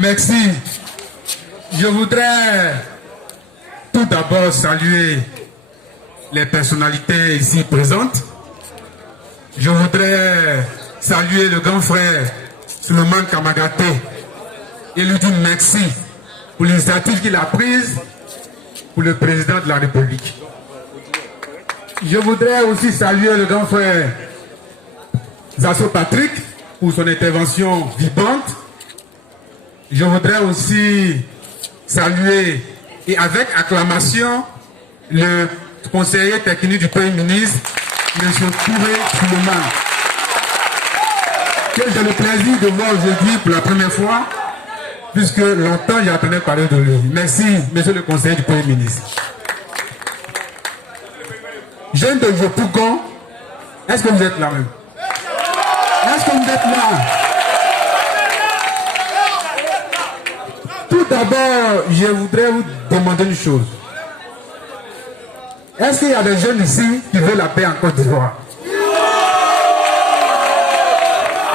Merci. Je voudrais tout d'abord saluer les personnalités ici présentes. Je voudrais saluer le grand frère Souleymane Kamagaté et lui dire merci pour l'initiative qu'il a prise pour le président de la République. Je voudrais aussi saluer le grand frère Zasso Patrick pour son intervention vibrante. Je voudrais aussi saluer et avec acclamation le conseiller technique du Premier ministre, M. Touré Souleymane, que j'ai le plaisir de voir aujourd'hui pour la première fois, puisque longtemps j'attendais parler de lui. Merci, monsieur le conseiller du Premier ministre. Jeune de Yopougon, est-ce que vous êtes là même? Est-ce que vous êtes là? Tout d'abord, je voudrais vous demander une chose. Est-ce qu'il y a des jeunes ici qui veulent la paix en Côte d'Ivoire?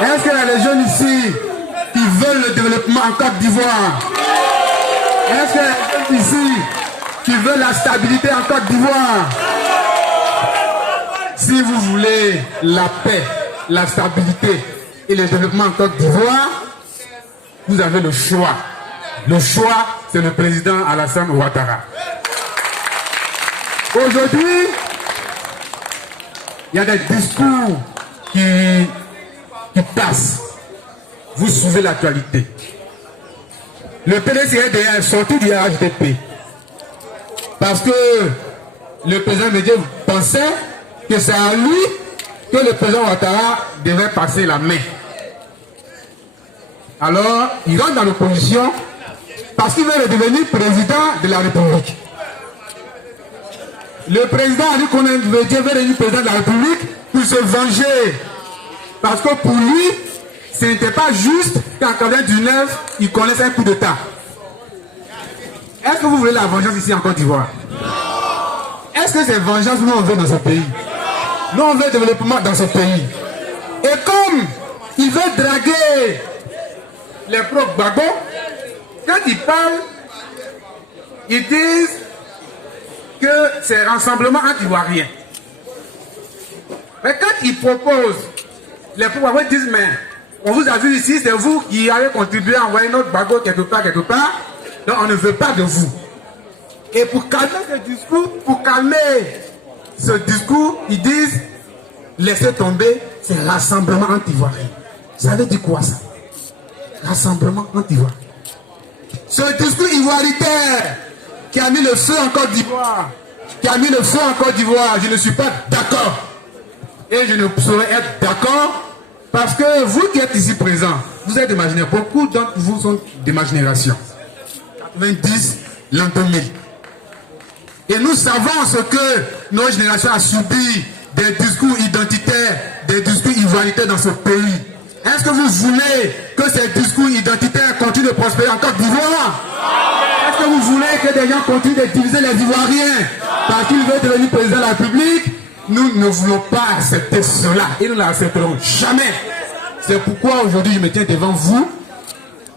Est-ce qu'il y a des jeunes ici qui veulent le développement en Côte d'Ivoire? Est-ce qu'il y a des jeunes ici qui veulent la stabilité en Côte d'Ivoire? Si vous voulez la paix, la stabilité et le développement en Côte d'Ivoire, vous avez le choix. Le choix, c'est le président Alassane Ouattara. Aujourd'hui, il y a des discours qui passent. Vous suivez l'actualité. Le PDCRDA est sorti du RHDP parce que le président Medvedev pensait que c'est à lui que le président Ouattara devait passer la main. Alors, il rentre dans l'opposition parce qu'il veut devenir président de la République. Le président a dit qu'on veut devenir président de la République pour se venger. Parce que pour lui, ce n'était pas juste qu'en 99, il connaisse un coup d'État. Est-ce que vous voulez la vengeance ici en Côte d'Ivoire? Est-ce que c'est vengeance nous on veut dans ce pays? Nous on veut développement dans ce pays. Et comme il veut draguer les propres Gbagbo, quand ils parlent, ils disent que c'est rassemblement anti-ivoirien. Mais quand ils proposent, les propres disent, mais on vous a vu ici, c'est vous qui avez contribué à envoyer notre Gbagbo quelque part, donc on ne veut pas de vous. Et pour calmer ce discours, ils disent, laissez tomber, c'est rassemblement anti-ivoirien. Ça veut dire quoi ça? Rassemblement anti-ivoirien. Ce discours ivoiritaire qui a mis le feu en Côte d'Ivoire, je ne suis pas d'accord. Et je ne saurais être d'accord parce que vous qui êtes ici présents, vous êtes de ma génération. Beaucoup d'entre vous sont de ma génération. 90, l'an 2000. Et nous savons ce que notre génération a subi, des discours identitaires, des discours ivoiritaires dans ce pays. Est-ce que vous voulez que ces discours identitaires continuent de prospérer en Côte d'Ivoire? Est-ce que vous voulez que des gens continuent de diviser les Ivoiriens parce qu'ils veulent devenir président de la République? Nous ne voulons pas accepter cela et nous ne l'accepterons jamais. C'est pourquoi aujourd'hui je me tiens devant vous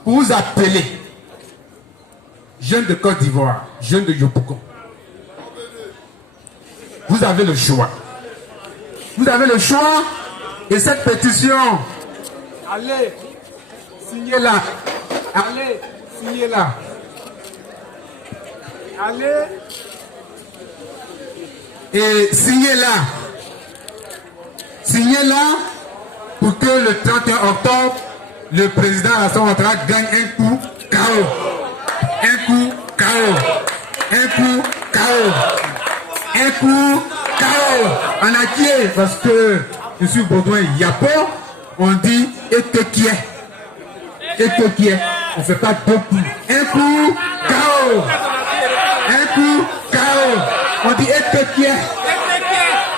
pour vous appeler, jeunes de Côte d'Ivoire, jeunes de Yopougon. Vous avez le choix. Vous avez le choix et cette pétition, allez, signez-la. Allez, signez-la. Allez et signez-la. Signez-la pour que le 31 octobre, le président Alassane Ouattara gagne un coup KO. Un coup KO. Un coup KO. Un coup KO. En Akié, parce que je suis Baudouin Yapo, on dit et que qui est. Et que qui est. On ne fait pas deux coups. Un coup KO. Un coup KO. On dit et que qui est.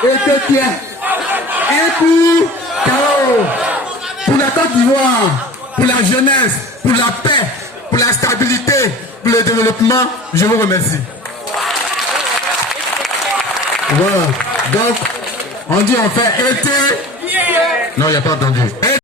Et que qui est. Un coup KO. Pour la Côte d'Ivoire, pour la jeunesse, pour la paix, pour la stabilité, pour le développement, je vous remercie. Voilà. Donc, on dit on fait été. Non, il n'y a pas entendu.